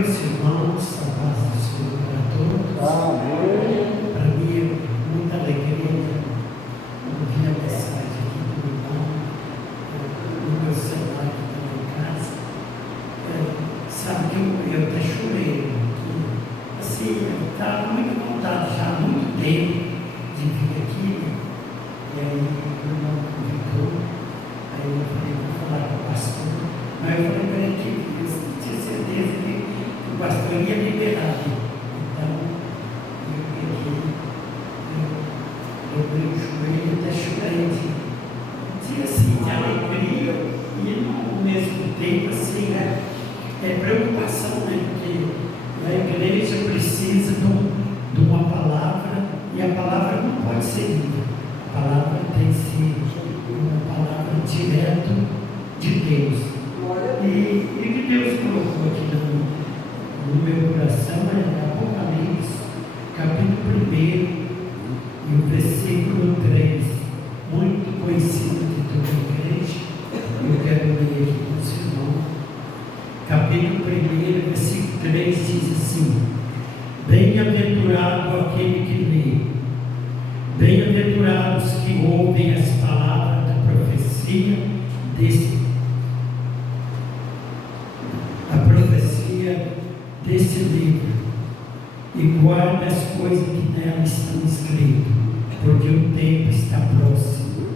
Meus irmãos, a paz do Senhor para todos. Amém. Para mim é muita alegria ouvir a mensagem aqui do irmão, no meu celular que está em casa. Sabe que eu até chorei, que, assim, eu estava com muita vontade já há muito tempo de vir aqui, e aí o irmão convidou, aí eu falei, vou falar com o pastor, mas eu falei para ele que eu tinha certeza que o pastor ia liberar. Então, eu peguei, eu dobrei o joelho, até chorei de assim, de alegria e ao mesmo tempo assim, preocupação, né? Porque a igreja precisa de uma palavra e a palavra não pode ser lida. A palavra tem que ser uma palavra direto de Deus. E o que Deus colocou aqui no meu coração é Apocalipse, capítulo 1 e o versículo 3, muito conhecido de toda a igreja. Eu quero ler aqui com os irmãos. Capítulo 1, versículo 3 diz assim: Bem-aventurado aquele que lê, bem-aventurados que ouvem as palavras da profecia desse livro e guarda as coisas que nela estão escritas, porque o tempo está próximo.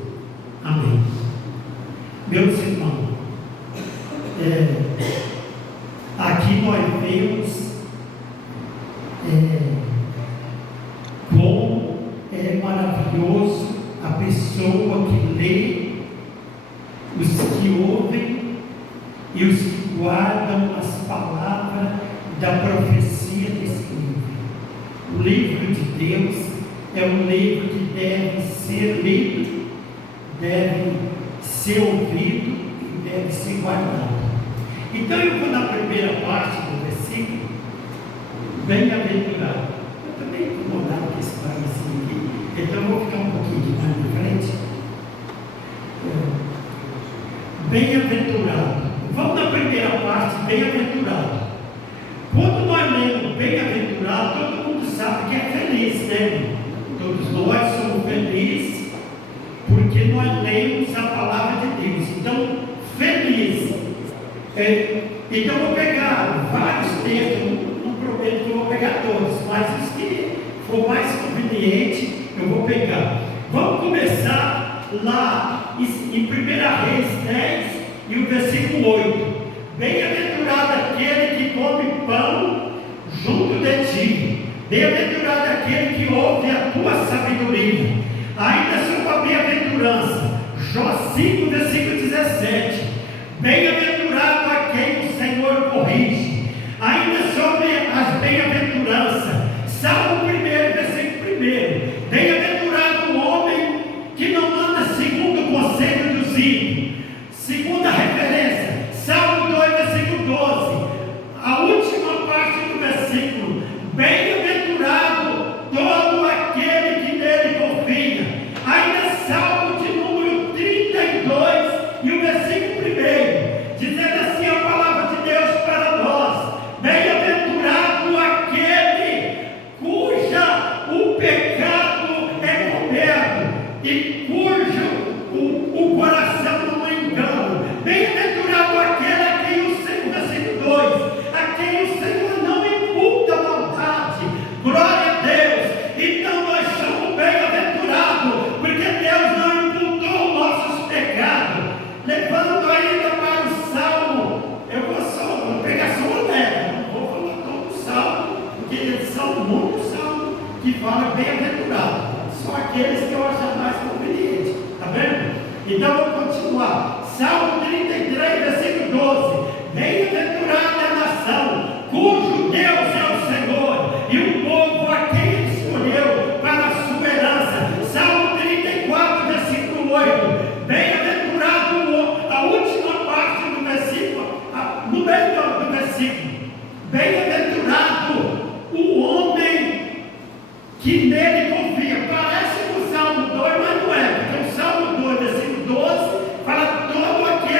Amém. Meus irmãos, aqui nós vemos como é maravilhoso a pessoa que lê, os que ouvem e os que guardam as palavras da profecia desse livro. O livro de Deus é um livro que deve ser lido, deve ser ouvido e deve ser guardado. Então eu vou na primeira parte do versículo, bem-aventurado. Eu também estou incomodado com esse parecinho aqui, então eu vou ficar um pouquinho mais de frente. Bem-aventurado. Vamos na primeira parte, bem-aventurado. Quando nós lemos bem-aventurado, todo mundo sabe que é feliz, né? Todos nós somos felizes porque nós lemos a palavra de Deus. Então, feliz. Então, eu vou pegar vários textos, não prometo que eu vou pegar todos, mas os que for mais conveniente, eu vou pegar. Vamos começar lá em 1 Reis 10 e o versículo 8. Bem-aventurado aquele que come pão junto de ti, bem-aventurado aquele que ouve a tua sabedoria. Ainda sobre a bem-aventurança, Jó 5, versículo 17. Bem-aventurado a quem o Senhor corrige. Ainda sobre as bem-aventuranças, Salmo 1, versículo 1. Bem-aventurado o homem que não anda segundo o conselho dos ímpios. Segunda referência, Salmo 2, versículo 12. A última parte do versículo: bem-aventurado todo aquele que nele confia. Ainda Salmo de número 32 e o versículo 1, dizendo assim a palavra de Deus para nós: bem-aventurado aquele cuja o pecado é coberto e cujo o coração não é engano. Bem-aventurado aquele a quem o Senhor, versículo 2, a quem o Senhor não imputa maldade. Glória a Deus. Então nós somos bem-aventurados, porque Deus não imputou nossos pecados. Levando ainda para o Salmo, eu vou pegar só uma leve, não vou falar todo o Salmo, porque são muitos salmos que falam bem-aventurado. Só aqueles que eu achar mais conveniente. Está vendo? Então vou continuar. Salmo 33, versículo 12. Bem-aventurada é a nação cujo Deus é o Senhor, e o povo a quem ele escolheu para a sua herança. Salmo 34, versículo 8. Bem-aventurado, a última parte do versículo, no meio do versículo. Bem-aventurado o homem que nele confia. Parece com o Salmo 2, mas não é, porque o Salmo 2, versículo 12, fala todo aquele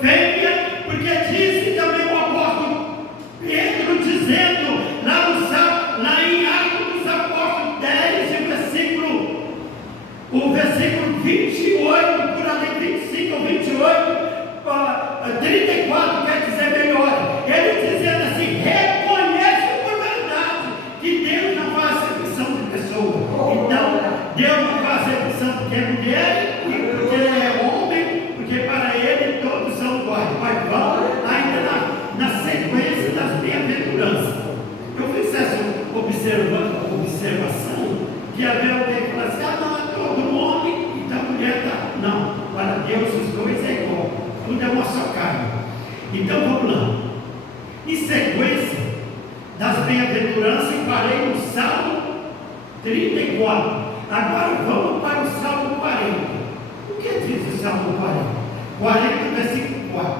fêmea, porque disse também o apóstolo Pedro, dizendo, lá em Atos dos Apóstolos 10, o versículo 28, por ali 25 ou 28, 34, quer dizer melhor, ele dizendo assim, reconhece por verdade que Deus não faz acepção de pessoa. Então, Deus não faz acepção porque é mulher e porque é homem, porque para ele todos são iguais. Mas vamos ainda na sequência das bem-aventuranças. Eu fiz essa observação que havia alguém que fala assim, não, é todo homem, então a mulher está. Não, para Deus os dois é igual, tudo é uma só carne. Então vamos lá. Em sequência das bem-aventuranças, parei no Salmo 34. Agora vamos para o Salmo 40. O que diz o Salmo 40? 40, versículo 4,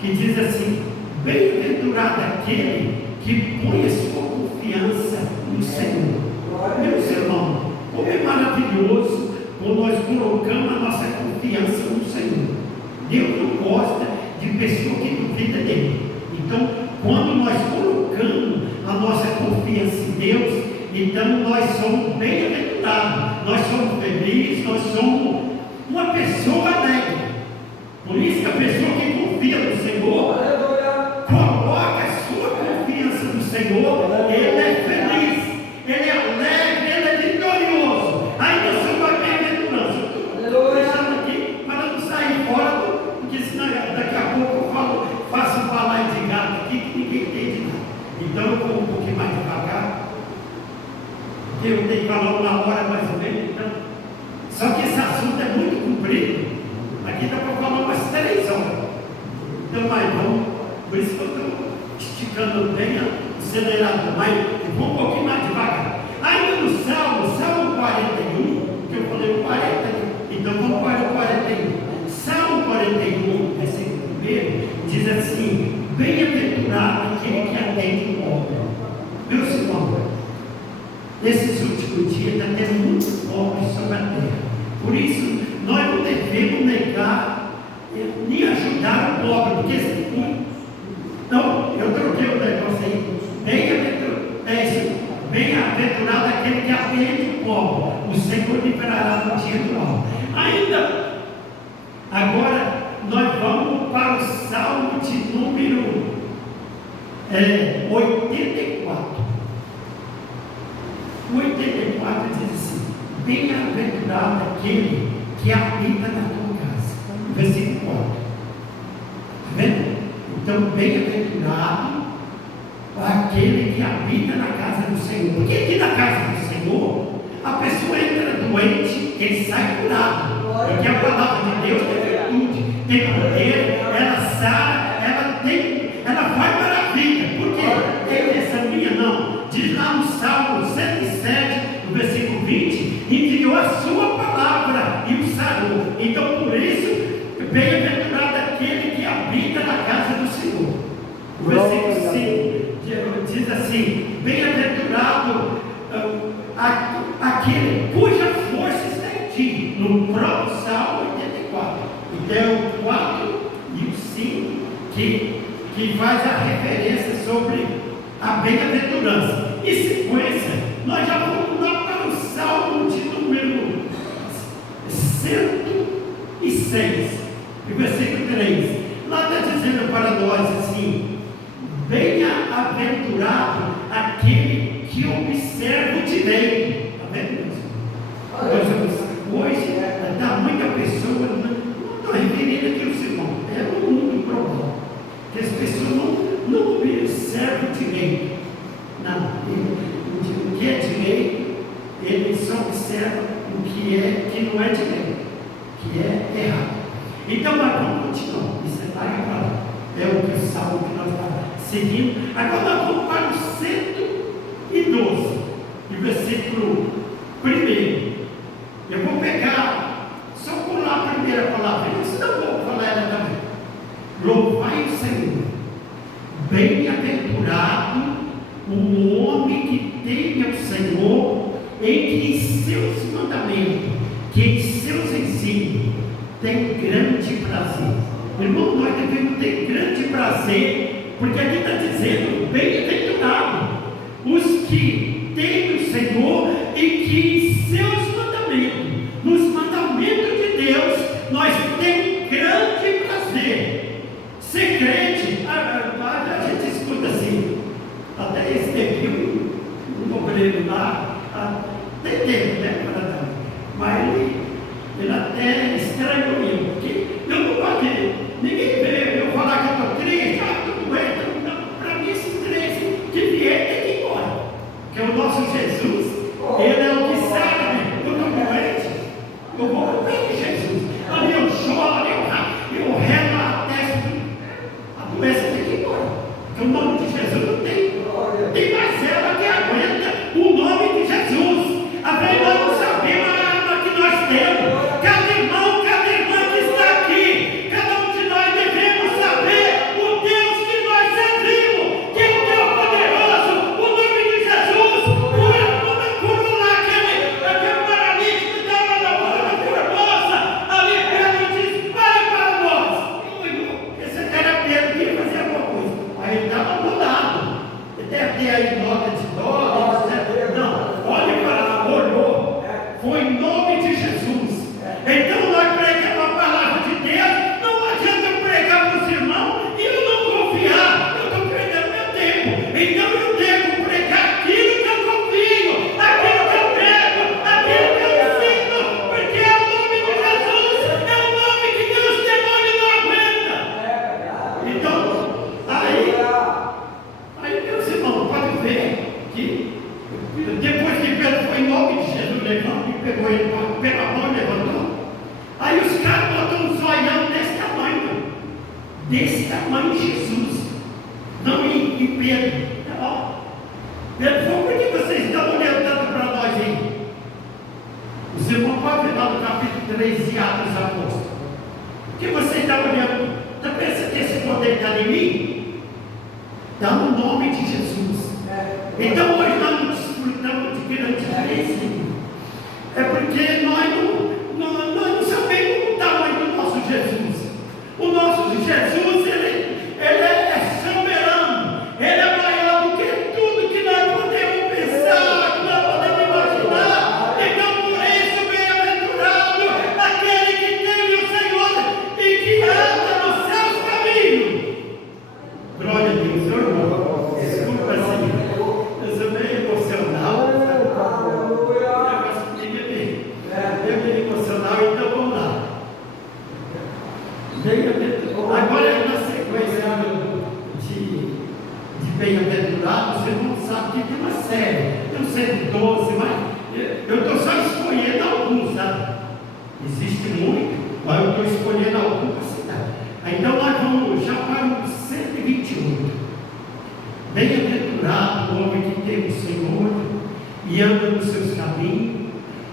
que diz assim, bem-aventurado aquele que põe a sua confiança no Senhor. Meus irmãos, como é maravilhoso quando nós colocamos a nossa confiança no Senhor. Deus não gosta de pessoa que duvida dele. Então, quando nós colocamos a nossa confiança em Deus, então nós somos bem-aventurados, nós somos felizes, nós somos uma pessoa alegre. Por isso que a pessoa que confia no Senhor, coloca a sua confiança no Senhor, ele é feliz, ele é alegre, ele é vitorioso. Ainda somos a bem-aventurança. Estou deixando aqui para não sair fora, porque senão daqui a pouco eu faço um balaio de gato aqui que ninguém entende nada. Então eu vou um pouquinho mais devagar, porque eu tenho que falar uma hora mais ou menos. Então, só que esse assunto é muito comprido. Aqui dá para falar umas 3 horas. Então, mas vamos, por isso que eu estou esticando bem acelerado, mas vamos um pouquinho mais devagar. Ainda no Salmo 41, que eu falei o 40, então vamos para o 41. Salmo 41, versículo 1, diz assim, bem-aventurado aquele que atende o pobre. Meus irmãos, nesses últimos dias está tendo muitos pobres sobre a terra. Por isso, nós não devemos negar nem ajudar o pobre, porque então, eu troquei o negócio aí. Bem-aventurado aquele que atende o pobre, o Senhor liberará no dia do mal. Ainda, agora, nós vamos para o Salmo de número 84. O 84 diz assim, bem-aventurado aquele que habita na tua casa. Versículo 4. Está vendo? Então, bem-aventurado aquele que habita na casa do Senhor. Porque aqui na casa do Senhor, a pessoa entra doente, ele sai curado. Porque a palavra de Deus tem virtude, tem poder, ela sara, ela faz maravilha. Por quê? É essa minha não. Diz lá no Salmo 107, no versículo 20, enviou a sua palavra e o sarou. Então, por isso, bem-aventurado aquele que habita na casa do Senhor. O versículo 5 diz assim, bem-aventurado aquele cuja força está em ti, no próprio Salmo 84. Então, o 4 e o 5 que faz a referência sobre a bem-aventurança. Em sequência, nós já vamos lá para o Salmo de número 106, versículo 3. Lá está dizendo para nós assim, bem-aventurado aquele que observa o direito. Está vendo isso? Hoje, está muita pessoa, não estou referindo aqui aos irmãos, é no mundo global, que as pessoas não observam o direito. Não, o que é direito, ele só observa o que não é direito, que é errado. Então, mas vamos continuar. Isso é larga para lá. É o que o Salmo que nós estamos seguindo. Agora nós vamos para o 112, versículo 1. Eu vou pegar, só pular a primeira palavra, senão eu vou falar ela também. Louvai o Senhor. Bem-aventurado o homem que teme ao Senhor, em que em seus mandamentos, que em seus ensinos tem grande prazer. Irmão, nós devemos ter grande prazer, porque aqui está dizendo, bem-aventurado os que temem o Senhor e que em seus mandamentos, nos mandamentos de Deus, nós temos grande prazer. Ser crente, a gente escuta assim, até esse tempo, um obreiro lá, tem tempo, né, mas ele até estranhou eu, porque eu não gosto de ninguém ver eu falar que eu estou triste, tudo bem, para mim esses três que vier tem que ir embora, porque o nosso Jesus, ele é o que sabe, eu estou doente, eu vou ao pé de Jesus, ali eu choro, eu relo a testa, a doença tem que ir embora, porque o nome de Jesus não tem mais ela que aguenta o nome de Jesus. Até nós não sabemos a arma que nós temos. Cada irmão que está aqui, cada um de nós devemos saber o Deus que nós servimos, que é o Deus poderoso, o nome de Jesus. Cura lá aquele paralítico que estava na porta formosa, ali Pedro diz: vai para nós. Esse cara Pedro queria fazer alguma coisa. Aí ele estava do lado. Ele deve ter aí nota de dólar, etc. Não, olha para lá. Foi em nome de Jesus. Então nós pregamos a palavra de Deus. Não adianta eu pregar para os irmãos e eu não confiar. Eu estou perdendo meu tempo. Então eu devo pregar aquilo que eu confio, aquilo que eu prego, aquilo que eu ensino, porque é o nome de Jesus, é o nome que Deus demônio não aguenta. Então, aí meus irmãos, podem ver que depois que Pedro foi em nome de Jesus, levanta e pegou ele pela mão e levantou. Aí os caras botam um zoião desse tamanho Jesus, não em Pedro. Pedro falou: por que vocês estão olhando tanto para nós aí? Os irmãos podem ver lá no capítulo 3 de Atos Apóstolos. Por que vocês estão olhando? Está pensando que esse poder está em mim? Está no nome de Jesus. Então hoje nós não desfrutamos de grande bênção. É porque nós não sabemos o tamanho do nosso Jesus. O nosso Jesus, ele é soberano. Ele é maior do que tudo que nós podemos pensar, que nós podemos imaginar. Então por isso, bem-aventurado aquele que teme o Senhor e que anda nos seus caminhos. Glória a Deus, irmão. Desculpa assim. Eu sou bem emocional. Então vamos lá. Agora na sequência de bem-aventurado, você não sabe que tem uma série. Eu sei de 12, mas eu estou só escolhendo alguns, sabe? Existe muito, mas eu estou escolhendo alguns para citar. Então nós vamos já para o 128. Bem-aventurado o homem que teme o Senhor e anda nos seus caminhos,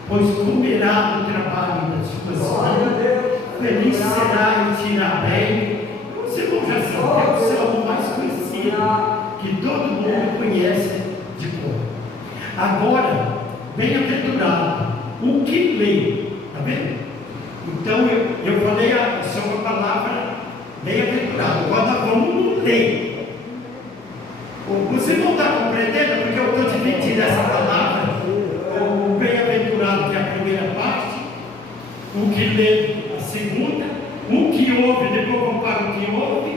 pois comerá do trabalho das suas mãos, feliz será e te irá bem. Os irmãos já sabem, é o salmo mais conhecido, que todo mundo conhece de cor. Agora, bem-aventurado o que lê, está vendo? Então eu falei sobre a palavra bem-aventurado. Agora vamos ler. Você não está compreendendo porque eu estou dividindo essa palavra? O bem-aventurado, que é a primeira parte, o que lê a segunda, o que ouve, depois eu vou para o que ouve,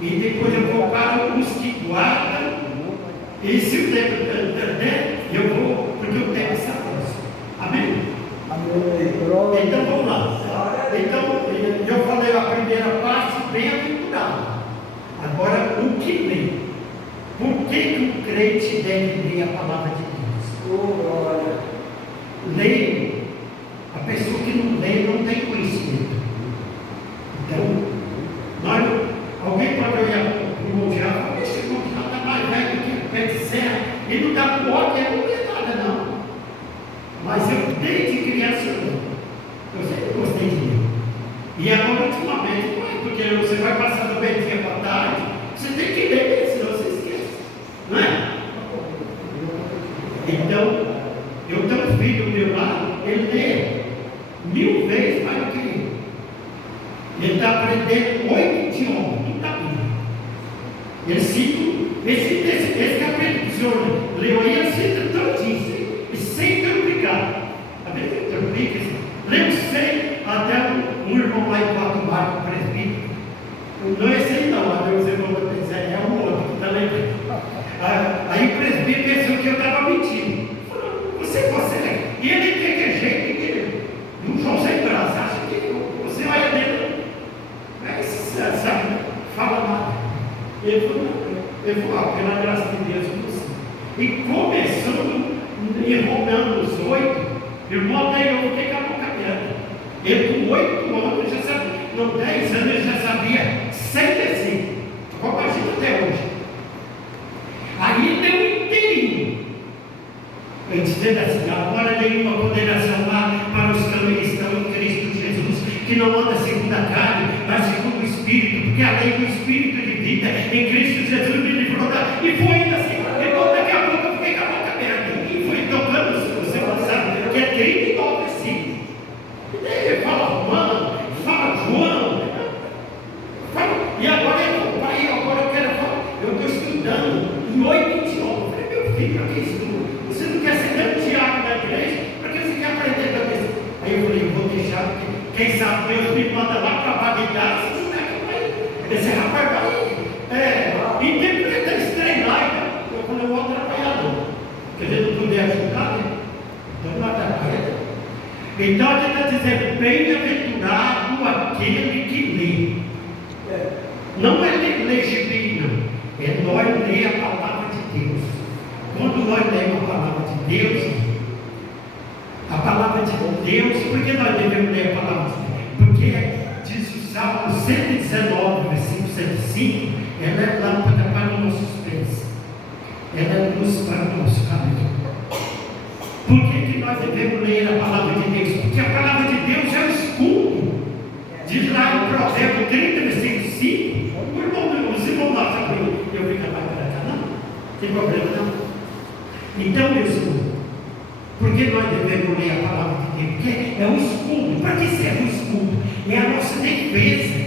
e depois eu vou para os que guardam, e se o tempo der, eu vou, porque o tempo está próximo. Amém? Amém. Então vamos lá. Então, eu falei a primeira parte, bem-aventurado. Agora, o que lê? Por que o crente deve ler a palavra de Deus? Leio. A pessoa que não lê não tem conhecimento. Então, alguém pode olhar para o irmão Diabo: esse irmão já está mais velho do que o pé de serra, ele não está com ódio, ele não lê nada, não. Mas eu, desde criança, eu sempre gostei de ler. E agora, ultimamente, não é porque você vai passar do meio-dia para tarde, você tem que ler, senão você esquece. Não é? Então, eu tenho um filho meu lá, ele lê 1000 vezes mais do ler 8 idiomas, tudo da Bíblia. Ele cita, esse capítulo que o senhor leu aí, ele cita tantíssimo, e sem ter obrigado. A Bíblia interpreta, leu 100 até um irmão lá em Quatro Barcos, presbítero. Não é esse aí não, Deus é um outro que está lembrando. Aí o presbítero pensou que eu estava mentindo. Você consegue. E ele tem que jeito de um João sem braço. Acha que você vai dentro. Sabe? Fala nada. Ele falou, pela graça de Deus, eu consigo. E começando em Romanos 8, irmão, até eu fiquei com a boca aberta. Ele com 8 anos já sabia. Com 10 anos ele já sabia 100 versículos. Imagina até hoje. Aí deu inteirinho. Eu dizendo assim, agora nenhuma condenação há para os que estão em Cristo Jesus, que não anda segundo a carne, mas segundo o Espírito, porque a lei do Espírito de vida em Cristo Jesus me livrou da... E foi ainda assim, então daqui a pouco eu fiquei com a boca aberta, e foi tocando, você não sabe, que é 39 versículos. E daí ele fala Romano, fala João, e agora eu quero falar, eu estou estudando em 8 idiomas. Eu falei, meu filho, para que estudo? Você não quer ser tão Tiago na igreja? Para que você quer aprender também? Aí eu falei, eu vou deixar, porque quem sabe Deus me manda lá para Bagdá, esse rapaz vai interpretar esse trem lá. Eu falei, eu vou atrapalhar não. Quer dizer, não puder ajudar, né? Então não atrapalha. Então a gente está dizendo, bem-aventurado aquele que lê. Não é ler gibinho, é nós ler a palavra de Deus. Quando nós lemos a palavra de Deus, por que nós devemos ler a palavra de Deus? Porque diz o Salmo 119, versículo 105, ela é lâmpada para os nossos pés, ela é luz para o nosso caminho. Por que nós devemos ler a palavra de Deus? Porque a palavra de Deus é o escudo. Diz lá em Provérbios 30, versículo 5. Os irmãos lá sabem, eu vim capaz para cá, não tem problema não. Então, meu irmão, por que nós devemos ler a palavra de Deus? Porque é o escudo. Para que serve o escudo? É a nossa defesa.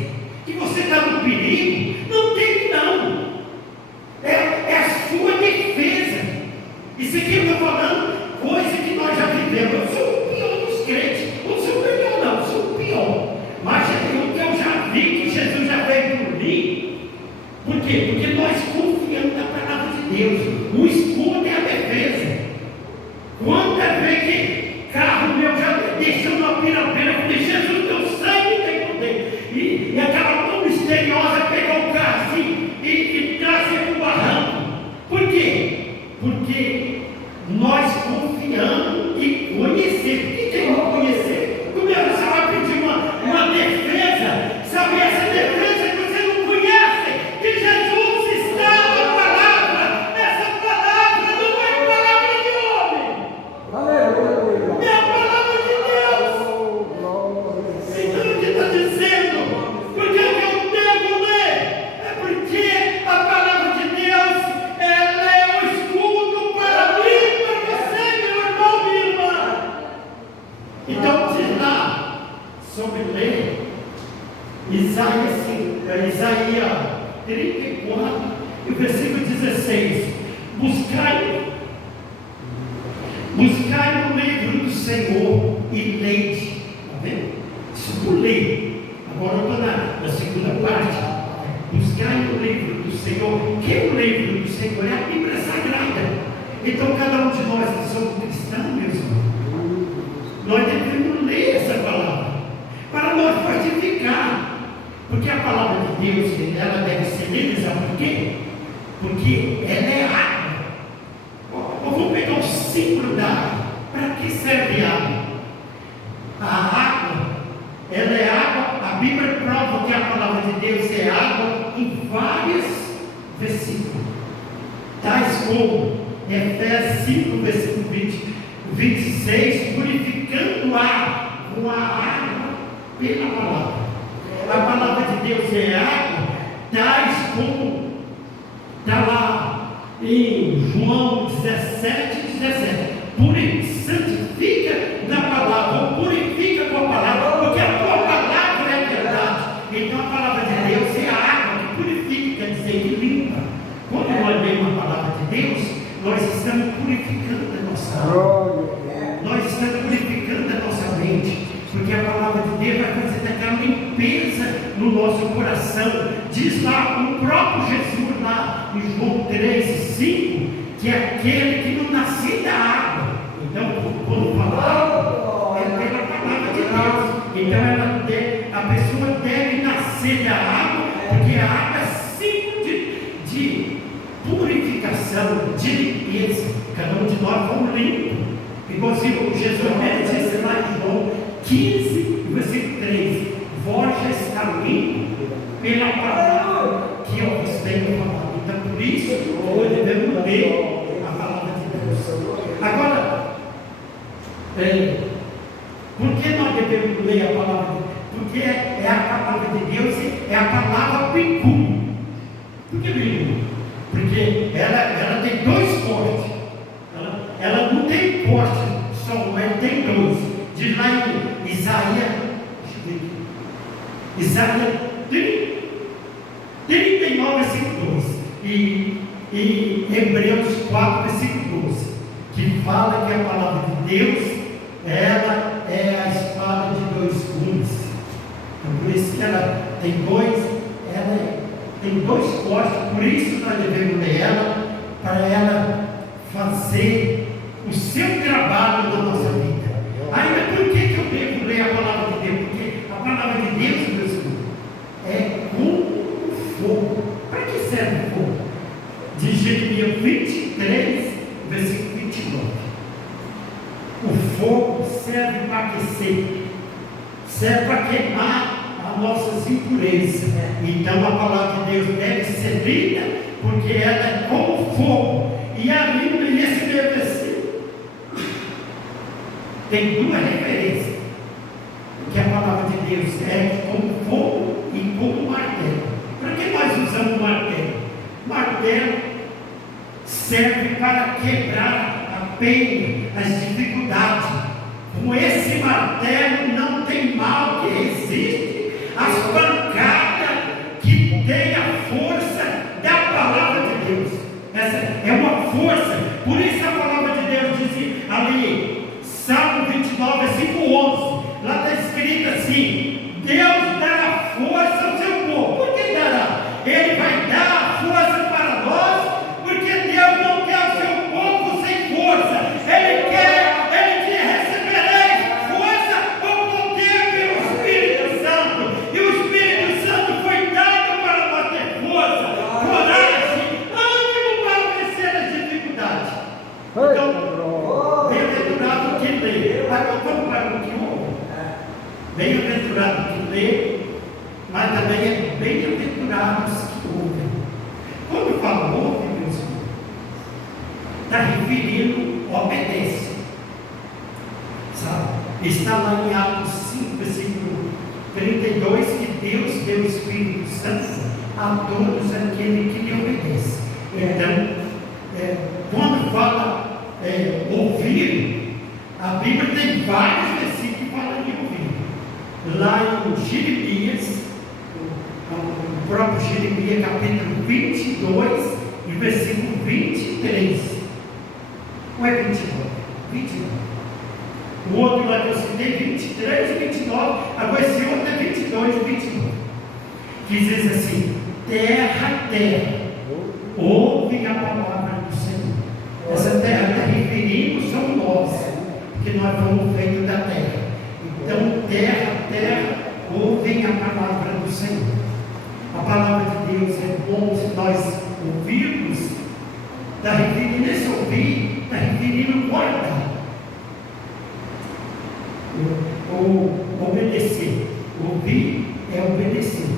Que você está no perigo, não tem não. É a sua defesa. Isso aqui eu estou falando coisa que nós já vivemos. Eu sou o pior dos crentes. Não sou o melhor não, eu sou o pior. Mas eu já vi que Jesus já veio por mim. Por quê? Porque nós confiamos na palavra de Deus. O escudo é a defesa. Quanta vez que carro meu já deixou uma pirapeira, eu falei, Jesus, teu sangue tem poder. E aquela mão misteriosa pegou o carro assim e trazia para o barranco. Por quê? Porque nós confiamos e conhecemos. O que tem que conhecer? Como é que você vai pedir uma defesa? Sabe essa defesa que você não conhece? Que Jesus está na palavra. Essa palavra não é palavra de homem. Aleluia. É a palavra de Deus. Então o que está dizendo? Por que eu devo ler? É porque a palavra de Deus, ela é o escudo para mim, para você, meu irmão, minha irmã. Então diz lá sobre ler Isaías 34, e o versículo 16: buscai no livro do Senhor e leite. Está vendo? Isso por lei. Agora eu estou na segunda parte. Buscai no livro do Senhor. Que é o livro do Senhor? É a Bíblia Sagrada. Então cada um de nós que somos cristãos, meus irmãos, nós devemos ler essa palavra para nós fortificar. Porque a palavra de Deus, ela deve ser lida, sabe por quê? Porque ela é água. Eu vou pegar o símbolo da água. Para que serve a água? A água, ela é água. A Bíblia prova que a palavra de Deus é água em vários versículos. Tais como Efésios 5, versículo 26, purificando com a água pela palavra. A palavra de Deus é água, tais como está lá em João 17, santifica na palavra, ou purifica com a palavra, porque a tua palavra é verdade. Então a palavra Deus, nós estamos purificando a nossa alma. Nós estamos purificando a nossa mente. Porque a palavra de Deus vai fazer aquela limpeza no nosso coração. Diz lá o próprio Jesus, lá em João 3:5, que é aquele que não nasceu da água. Então, quando falar, é pela palavra de Deus. Então, a pessoa deve nascer da água, porque a água é símbolo de purificação, de limpeza. Cada um de nós vamos limpo. Igualzinho Jesus disse lá em João 15, versículo 3: vós já está limpo pela palavra que eu vos tenho falado. Então, por isso, nós devemos ler a palavra de Deus. Agora, por que nós devemos ler a palavra de Deus? Porque é a palavra de Deus, é a palavra bicu. Por que bicu? Porque ela tem dois cortes. Ela não tem corte só, mas tem dois. Diz lá em Isaías 39, versículo 2, e Hebreus 4, versículo 12, que fala que a palavra de Deus, ela é a espada de dois gumes. Então, por isso que ela tem dois cortes, por isso nós devemos ler ela, para ela fazer o seu trabalho na nossa vida. Ainda por que eu devo ler a palavra de Deus? Porque a palavra de Deus, meus irmãos, é como fogo. Para que serve o fogo? De Jeremias 23, versículo 29. O fogo serve para aquecer, serve para queimar as nossas impurezas. Então a palavra de Deus deve ser lida, porque ela é como fogo. E ali nesse meio versículo tem duas referências, que a palavra de Deus é como fogo e como martelo. Para que nós usamos martelo? Martelo serve para quebrar a pena, as dificuldades. Com esse martelo não tem mal que resiste às pancadas que tem a força da palavra de Deus. Essa é uma força. Por isso a palavra de Deus diz ali, Salmo 29, versículo 11, lá está escrito assim: Deus dará força ao seu povo. Por que dará? Ele vai dar a força para nós, porque Deus não quer o seu povo sem força. Ele que recebereis força ou poder pelo Espírito Santo. E o Espírito Santo foi dado para nós ter força, coragem, ânimo para vencer as dificuldades. Então, bem-aventurado que lê. Agora vamos para o que ouve. Bem-aventurado que lê, mas também é bem-aventurados que ouvem. Quando fala ouve, meus irmãos, está referindo obedece. Sabe? Está lá em Atos 5, versículo 32, que Deus deu o Espírito Santo a todos aqueles que lhe obedecem. Então, quando fala ouvir, a Bíblia tem vários versículos que falam de ouvir. Lá em Jeremias, o próprio Jeremias, capítulo 22, e versículo 23. Ou é 29? 29. O outro lá que eu citei, 23 e 29. Agora esse outro é 22 e 29. Que diz assim: terra, terra, ouve a palavra do Senhor. Essa terra está referindo somos nós, porque nós fomos feitos da terra. Então, terra, terra, ouvem a palavra do Senhor. A palavra de Deus é bom se nós ouvirmos. Está referindo esse ouvir, está referindo guardar. Ou obedecer. Ouvir é obedecer.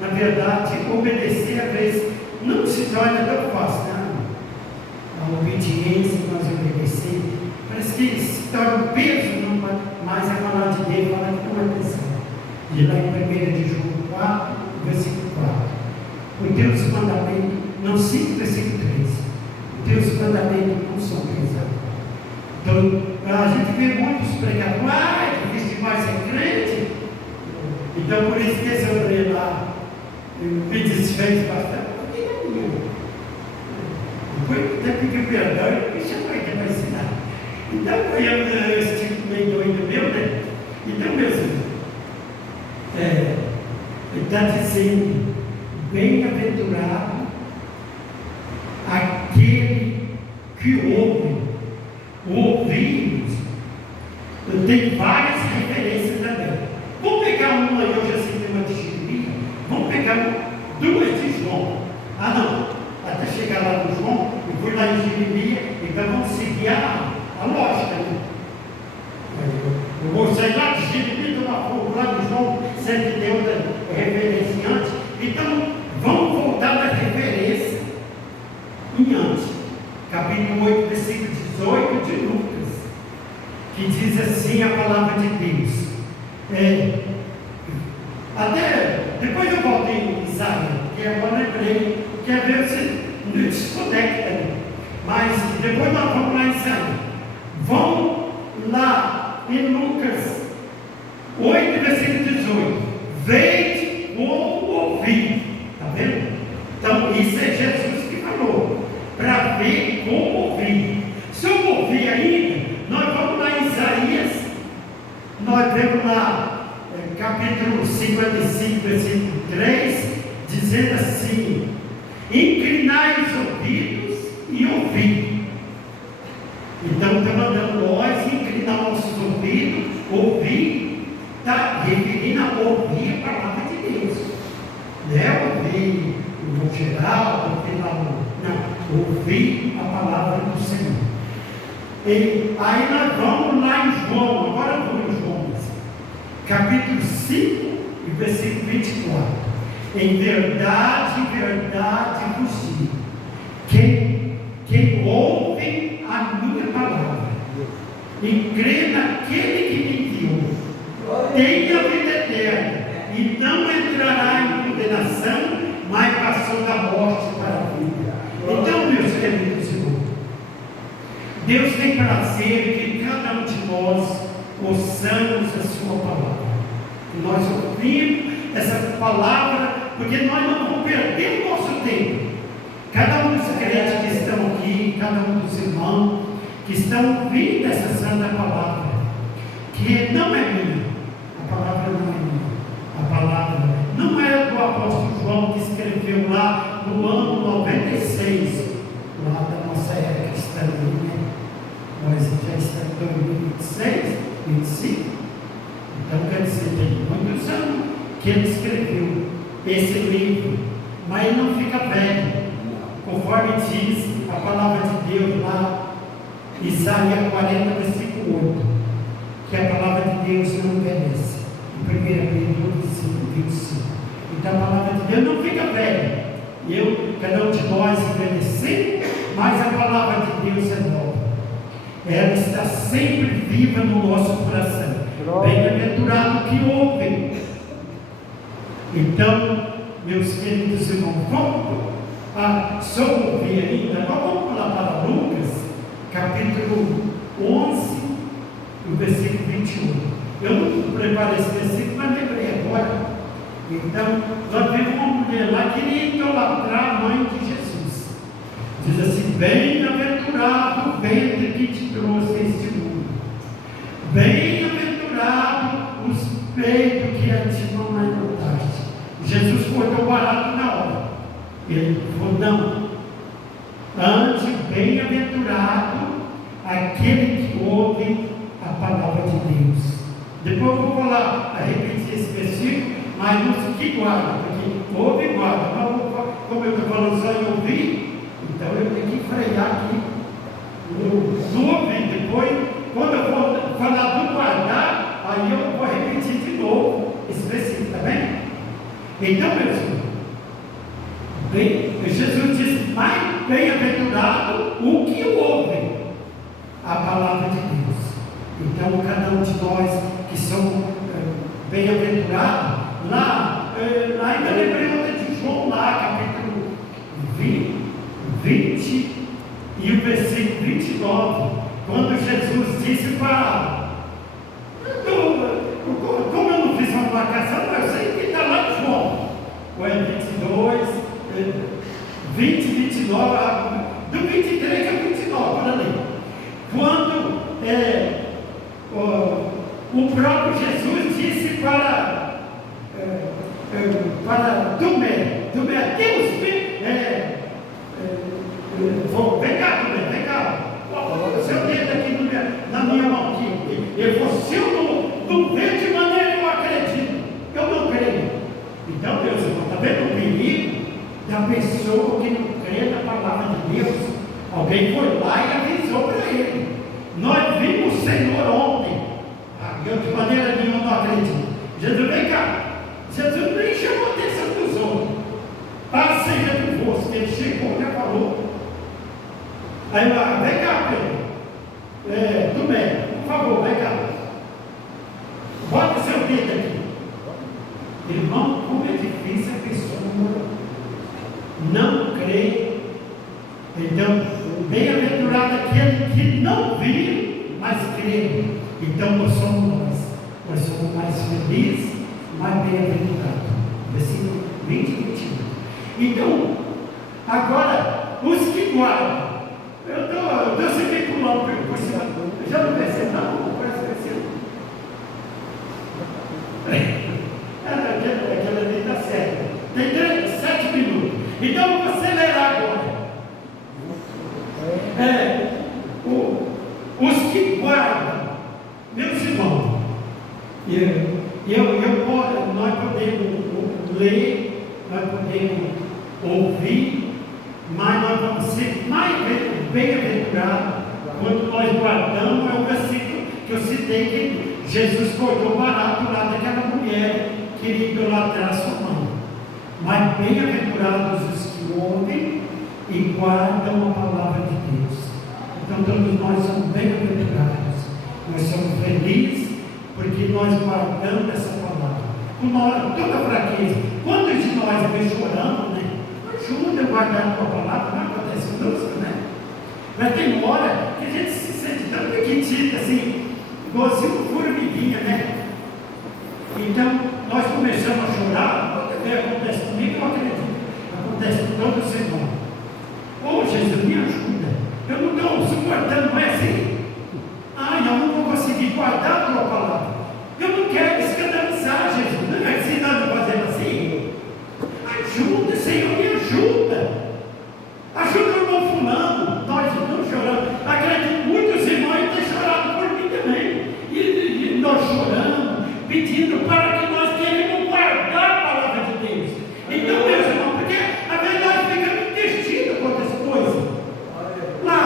Na verdade, obedecer às vezes não se torna tão fácil, né? A obediência, nós obedecer, parece que se torna um peso, mas a palavra de Deus fala que não é pesado. De lá em 1 de João 4, versículo 4. O teus mandamentos, não 5, versículo 3. Os teus mandamentos não são pesados. Então, a gente vê muitos pregadores, é difícil demais ser crente. Então, por isso que esse homem lá me desfez bastante. depois até pedir perdão e me chamou aqui para ensinar. Então, eu esse tipo meio doido meu, né? Então, meus irmãos, ele está dizendo, bem-aventurado aquele que ouve. Ouvimos. Tem várias referências também. Vamos pegar uma, eu já citei uma de Jeremias, vamos pegar duas de João. Ah, não, até chegar lá no João, eu fui lá em Jeremias, então vamos seguir a lógica, né? Eu vou sair lá de Jeremias, lá do João, sempre tem outra referência antes. Então, vamos voltar na referência em antes. Capítulo 8, versículo 18 de Lucas, que diz assim a palavra de Deus. Até depois eu voltei em Isaías, que agora lembrei, que às vezes não desconecta, né? Mas depois nós vamos lá em Isaías. Vamos lá em Lucas 8, versículo 18. Vede como ouvir. Está vendo? Então, isso é Jesus que falou. Para ver como ouvir. Se eu ouvir ainda, nós vamos lá em Isaías, nós vemos lá, capítulo 55, versículo 3, dizendo assim: inclinai os ouvidos e ouvi. Então, está mandando nós inclinar nossos ouvidos, ouvir, está referindo a ouvir a palavra de Deus. Não é ouvir no geral, ouvir lá no. Não, ouvir a palavra do Senhor. Aí nós vamos lá em João, agora vamos em João, capítulo 5, versículo 24. Em verdade, verdade vos digo, quem ouve a minha palavra e crê naquele que me enviou, tem a vida eterna e não entrará em condenação, mas passou da morte para a vida. Então, meus queridos irmãos, Deus tem prazer que cada um de nós ouçamos a sua palavra. E nós ouvimos essa palavra, porque nós não vamos perder o nosso tempo. Cada um dos crentes que estão aqui, cada um dos irmãos que estão ouvindo essa santa palavra, que não é minha, a palavra não é minha, a palavra não é do apóstolo João que escreveu lá no ano 96, lá da nossa era cristã, né? Nós já estamos em 2026, 25, então quer dizer, tem muitos anos que ele escreveu esse livro, mas ele não fica velho, conforme diz a palavra de Deus lá, Isaías 40, versículo 8, que a palavra de Deus não envelhece, em 1 Pedro 25. Então a palavra de Deus não fica velha, cada um de nós envelhecemos, mas a palavra de Deus é nova, ela está sempre viva no nosso coração. Bem-aventurado que ouve. Então, meus queridos irmãos, vamos só ouvir ainda. Agora vamos lá para Lucas, capítulo 11, o versículo 21. Eu não preparei esse versículo, mas lembrei agora. Então, nós vemos uma mulher lá que queria idolatrar a mãe de Jesus. Diz assim: bem-aventurado o ventre que te trouxe a este mundo. Bem-aventurado os peitos que a ti mamãe botaste. Jesus cortou barato na hora. Ele falou: não. Antes, bem-aventurado aquele que ouve a palavra de Deus. Depois eu vou falar, a repetir esse versículo, mas não fique guarda, porque ouve e guarda. Mas como eu estou falando só em ouvir, então eu tenho que frear aqui no ouvir. Depois, quando eu for falar do guardar, aí eu vou repetir de novo esse versículo, está bem? Então, meus irmãos, Jesus disse: mais bem-aventurado o que ouve a palavra de Deus. Então, cada um de nós que somos bem-aventurados, lá ainda lembrei outra de João, lá, capítulo 20 e o versículo 29, quando Jesus disse para. Como eu não fiz uma marcação, eu sei que está lá em João. Ou é 22, 20, 29, do 23 ao 29, por ali. Quando o próprio Jesus disse para Tomé, Deus, vem cá, coloca o seu dedo aqui na minha mão aqui. Ele falou, se eu não ver de maneira eu acredito, eu não creio. Então, Deus, está vendo o perigo da pessoa que não crê na palavra de Deus? Alguém foi lá e avisou para ele. Nós vimos o Senhor ontem. Eu de maneira nenhuma não acredito. Jesus, vem cá. Jesus nem chamou a atenção dos outros. Paz seja convosco. Ele chegou e já falou. Aí lá, vem cá, Pedro. Tudo bem, por favor, vem cá. Bota o seu dedo aqui. Irmão, como é difícil a pessoa não crê. Então, bem-aventurado aquele que não viu, mas crê. Então, nós somos mais felizes, mais bem-aventurados. Versículo 20 e 21. Então, agora, os que guardam. Eu estou sempre pulando por cima. Eu já não percebo, não. Parece percebo. Aquela ali está certa. Tem 7 minutos. Então, eu vou acelerar agora. Os que guardam, meus irmãos, nós podemos ler, nós podemos ouvir, mas nós vamos ser mais bem-aventurados quando nós guardamos. É o versículo que eu citei, que Jesus cortou barato lá daquela mulher que iria idolatrar sua mãe. Mas bem-aventurados os que ouvem e guardam a palavra de Deus. Então todos nós somos bem-aventurados, nós somos felizes porque nós guardamos essa palavra. Uma hora toda fraqueza, quantos de nós vem chorando, né? Ajuda a guardar a palavra, não acontece conosco, né? Mas tem hora que a gente se sente tão pequitito assim, igualzinho formiguinha, né? Então nós começamos a chorar, acontece comigo, eu acredito, acontece com todo o Senhor. Oh Jesus, me ajuda, eu não estou suportando, não é assim? Eu não vou conseguir guardar a tua palavra, eu não quero escandalizar, Jesus, não é ensinando a fazer assim? Ajuda, Senhor, me ajuda, ajuda o irmão fulano. Nós estamos chorando, acredito, muitos irmãos têm chorado por mim também, e nós chorando, pedindo para que nós queremos guardar a palavra de Deus. Então, meus irmãos, porque a verdade fica investida com outras coisas. Lá,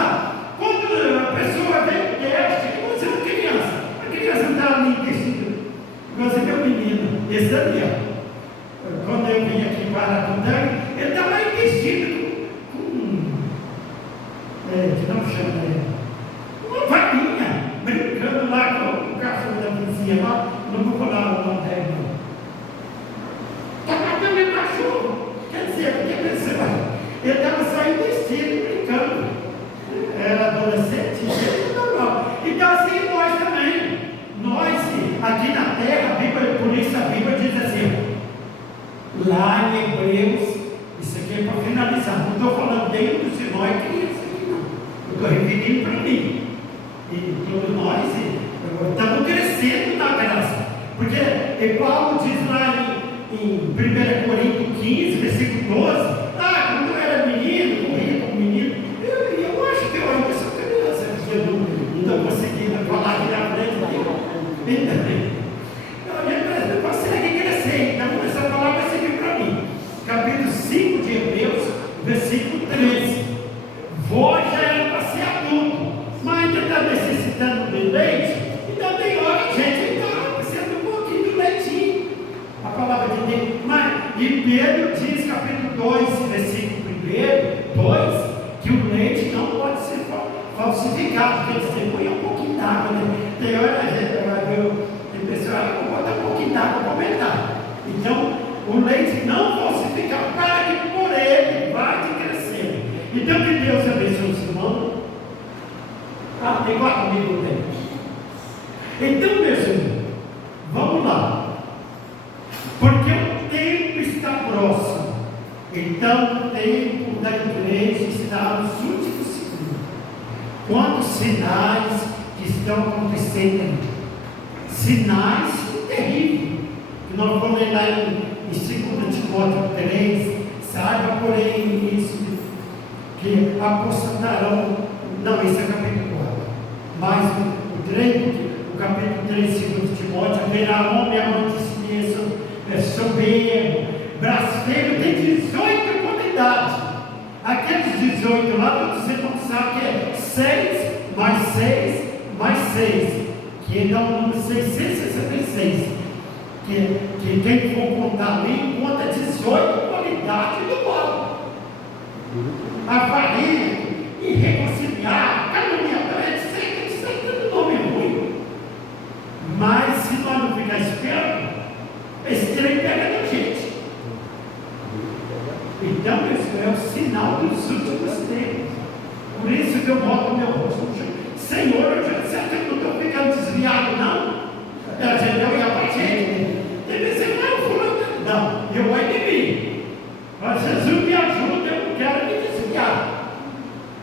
quando a pessoa vem no teste, você é uma criança, a criança não está ali investida. Você é meu menino, esse ali, ó. Quando eu vim aqui para Araputanga, ele estava investido com que não chama ele, uma varinha, brincando lá com o cachorro da vizinha lá. Não vou falar o nome dele, não. Está matando o cachorro. Quer dizer, porque a pessoa, ele estava só investindo, brincando. Era adolescente, normal. Então, assim, nós também. Nós, aqui na terra, por isso a Bíblia diz assim, lá em Hebreus, isso aqui é para finalizar. Não estou falando dentro dos irmãos e crianças aqui, não. Eu estou referindo para mim. E todos nós estamos crescendo na graça. Porque Paulo diz lá em 1 Coríntios 15, versículo 12, quando eu era menino, corria como menino, eu acho que eu ainda sou criança, porque eu não estou conseguindo falar aqui na frente dele. Eu consegue crescer, então essa palavra vai servir para mim. Capítulo 5 de Hebreus, versículo 13. Vós já era para ser adulto, mas ainda está necessitando de leite, então tem hora que gente está precisando um pouquinho do leitinho. A palavra de Deus. E Pedro diz, capítulo 2, versículo 2, que o leite não pode ser falsificado, quer dizer, põe um pouquinho d'água, né? Tem hora a gente vai ver, tem pessoal que bota um pouquinho d'água para aumentar. Então, o leite não falsificado, para que por ele vai te crescer. Então, que Deus abençoe os irmãos. Tem 4 minutos aí. Então, meus irmãos, vamos lá. Porque o tempo está próximo. Então, o tempo da igreja está nos últimos Quantos sinais que estão acontecendo aí? Sinais terríveis. Que nós vamos ler lá em 2 Timóteo 3, saiba, porém, isso, que apostatarão. Não, esse é o capítulo 4. Mas o 3, o capítulo 3, 2 Timóteo, haverá homem amaldiçoado, soberbo, blasfemo, tem 18 qualidades. Aqueles 18 lá, você não sabe que é 6 mais 6 mais 6, que dá o número 666. Que quem for contar ali, conta 18 qualidades do mal. Avaria, irreconciliar, caluniador, etc. Tudo nome ruim. Mas se nós não ficar esperto, esse trem pega da gente. Então, isso é o sinal dos últimos tempos. Por isso que eu boto o meu rosto no chão. Senhor, eu já sei que eu não estou ficando desviado, não. A gente não ia para a gente. Ele disse, não, fulano. Não, eu vou de mim. Mas Jesus me ajuda, eu não quero me desviar.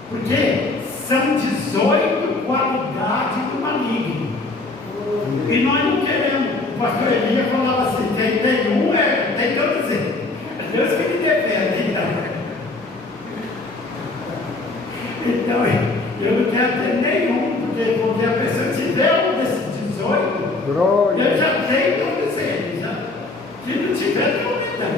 Porque são 18 qualidades do maligno. E nós não queremos. O pastor Elias falava assim, tem um, tem que eu dizer. É Deus que me defende, então eu não quero ter nenhum, porque a pessoa tiver um desses 18, eu já tenho todos eles. Se não tiver, não tem.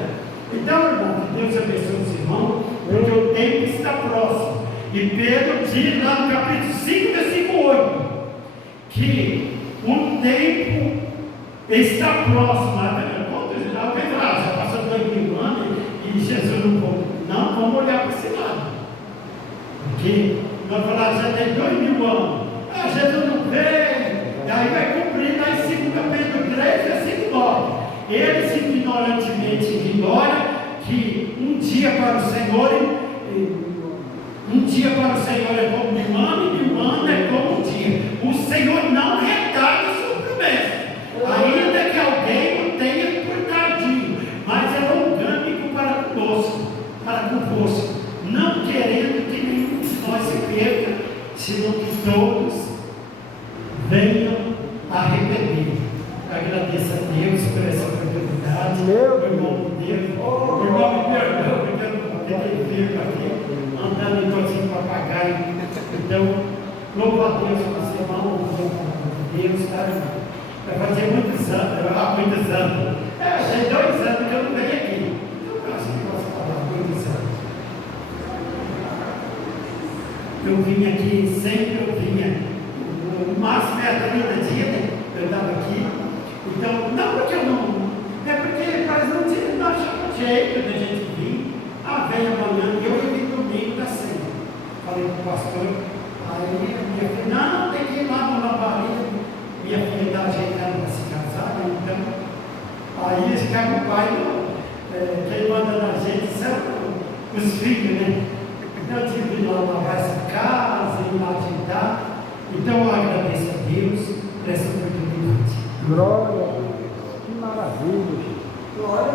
Então, irmão, que Deus abençoe os irmãos, porque o tempo está próximo. E Pedro diz lá no capítulo 5, versículo 8, que o tempo está próximo. Alguém fala, já passou 2000 anos e Jesus não pôde. Não, vamos olhar para esse lado. Porque nós falamos, já tem 2000 anos. Jesus não veio. Aí vai cumprir lá em 2 Pedro 3, versículo 9. Eles ignorantemente ignoram que um dia para o Senhor é como 1 ano e 1 ano é como um dia. O Senhor não retarda sua promessa, ainda que alguém o tenha por tardio, mas é orgânico para convosco, não querendo que nenhum de nós se perca, senão que todos venham a arrepender. Agradeço a Deus por essa oportunidade, em nome de Deus. Irmão, me perdoa, porque eu não tenho tempo aqui, andando igualzinho papagaio. Então, louvo a Deus por esse irmão, louvo a Deus, tá, irmão? Vai fazer muitos anos, tem 2 anos que eu não venho aqui. Então, eu acho que posso falar muitos anos. Eu vim aqui, sempre eu vinha. O máximo é a 30 dias, né? Eu estava aqui. Então, não porque eu não. É porque parece não nós achamos jeito da gente vir. Vem amanhã, e eu ia vir domingo da ceia. Falei com o pastor. Aí minha filha, não, tem que ir lá no Labareda. Minha filha está ajeitando para se casar, né? Então, aí esse cara, o pai, quem manda na gente são os filhos, né? Então eu tive que ir lá lavar essa casa, ir lá ajeitar. Então eu agradeço a Deus por essa oportunidade. Glória a Deus. Que maravilha, gente. Glória a Deus.